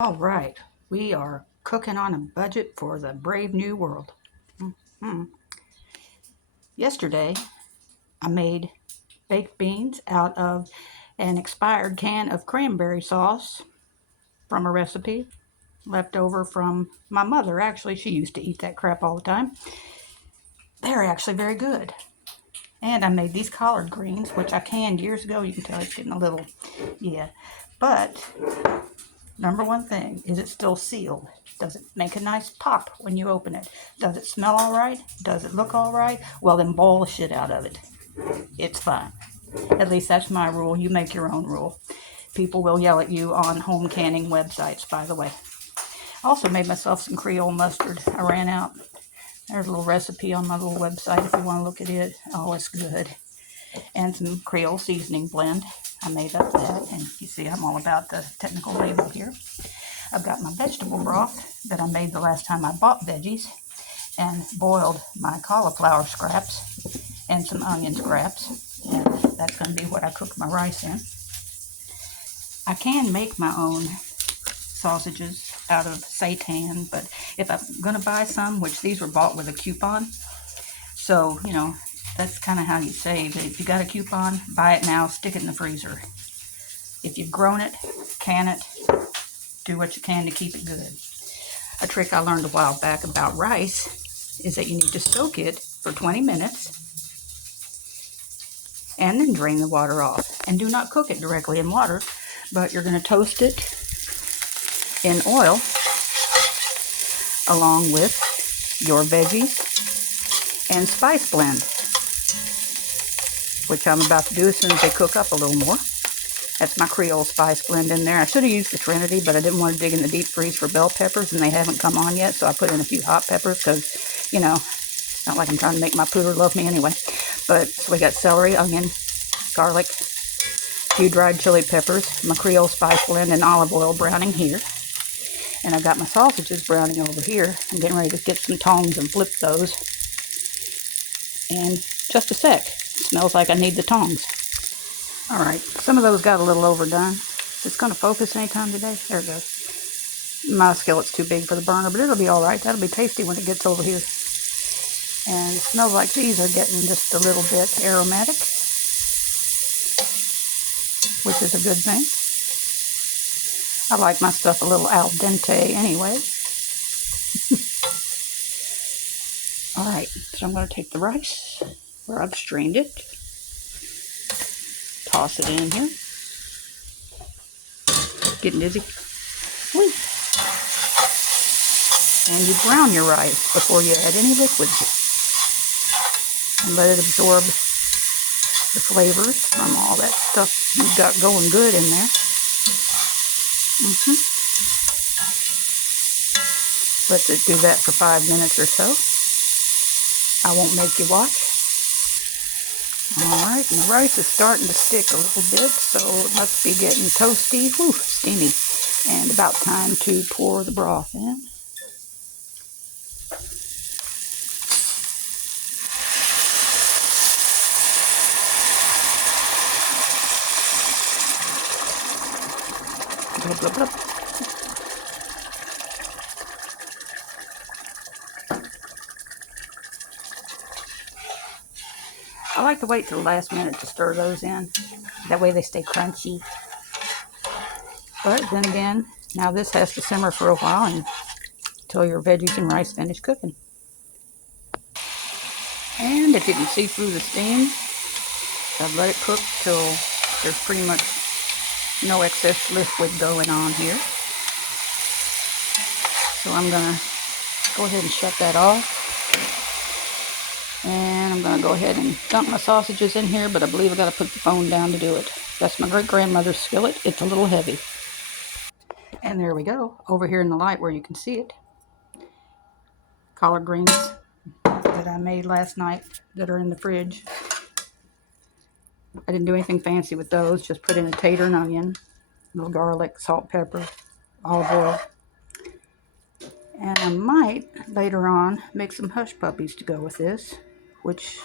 All right, we are cooking on a budget for the brave new world. Mhm. Yesterday, I made baked beans out of an expired can of cranberry sauce from a recipe left over from my mother. Actually, she used to eat that crap all the time. They're actually very good. And I made these collard greens, which I canned years ago. You can tell it's getting a little, yeah. But number one thing, is it still sealed? Does it make a nice pop when you open it? Does it smell all right? Does it look all right? Well, then boil the shit out of it. It's fine. At least that's my rule. You make your own rule. People will yell at you on home canning websites, by the way. I also made myself some Creole mustard. I ran out. There's a little recipe on my little website if you want to look at it. Oh, it's good. And some Creole seasoning blend. I made up that. And you see, I'm all about the technical label here. I've got my vegetable broth that I made the last time I bought veggies, and boiled my cauliflower scraps and some onion scraps, and that's going to be what I cook my rice in. I can make my own sausages out of seitan, but if I'm going to buy some, which these were bought with a coupon, so, that's kind of how you save. If you got a coupon, buy it now, stick it in the freezer. If you've grown it, can it, do what you can to keep it good. A trick I learned a while back about rice is that you need to soak it for 20 minutes and then drain the water off. And do not cook it directly in water, but you're going to toast it in oil along with your veggies and spice blend, which I'm about to do as soon as they cook up a little more. That's my Creole spice blend in there. I should have used the Trinity, but I didn't want to dig in the deep freeze for bell peppers, and they haven't come on yet, so I put in a few hot peppers because, it's not like I'm trying to make my pooter love me anyway. But, so we got celery, onion, garlic, a few dried chili peppers, my Creole spice blend, and olive oil browning here. And I've got my sausages browning over here. I'm getting ready to get some tongs and flip those. And just a sec. It smells like I need the tongs. All right, some of those got a little overdone. It's going to focus anytime today. There it goes. My skillet's too big for the burner, but it'll be all right. That'll be tasty when it gets over here. And it smells like these are getting just a little bit aromatic, which is a good thing. I like my stuff a little al dente anyway. All right, so I'm going to take the rice where I've strained it, toss it in here. Getting dizzy. Whee. And you brown your rice before you add any liquids. And let it absorb the flavors from all that stuff you've got going good in there. Let it do that for 5 minutes or so. I won't make you watch. Alright, and the rice is starting to stick a little bit, so it must be getting toasty, steamy. And about time to pour the broth in. Blub, blub, blub. I like to wait till the last minute to stir those in. That way they stay crunchy. But then again, now this has to simmer for a while until your veggies and rice finish cooking. And if you can see through the steam, I've let it cook till there's pretty much no excess liquid going on here. So I'm going to go ahead and shut that off. And I'm going to go ahead and dump my sausages in here, but I believe I've got to put the phone down to do it. That's my great-grandmother's skillet. It's a little heavy. And there we go, over here in the light where you can see it. Collard greens that I made last night that are in the fridge. I didn't do anything fancy with those, just put in a tater and onion, a little garlic, salt, pepper, olive oil. And I might, later on, make some hush puppies to go with this, which,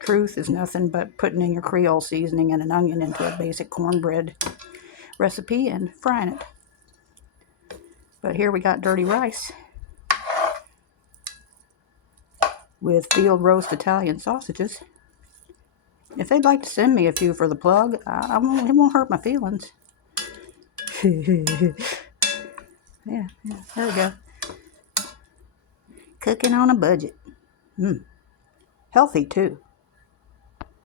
truth, is nothing but putting in your Creole seasoning and an onion into a basic cornbread recipe and frying it. But here we got dirty rice with field roast Italian sausages. If they'd like to send me a few for the plug, it won't hurt my feelings. Yeah, there we go. Cooking on a budget. Healthy too.